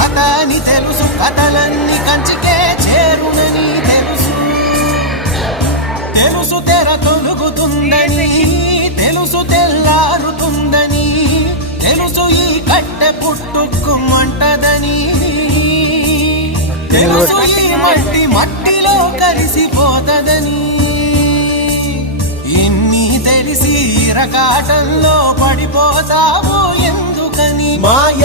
కథ అని తెలుసు, కథలన్నీ కంచికే చేరునని తెలుసు. తెలుసు తెర తొలుగుతుందని, తెలుసు తెల్లారుతుందని, తెలుసు ఈ కట్టె పుట్టుకుమంటదని, తెలుసు ఈ మట్టి మట్టిలో కలిసిపోతదని. ఇన్ని తెలిసి రకాటంలో పడిపోతావు ఎందుకని? మాయ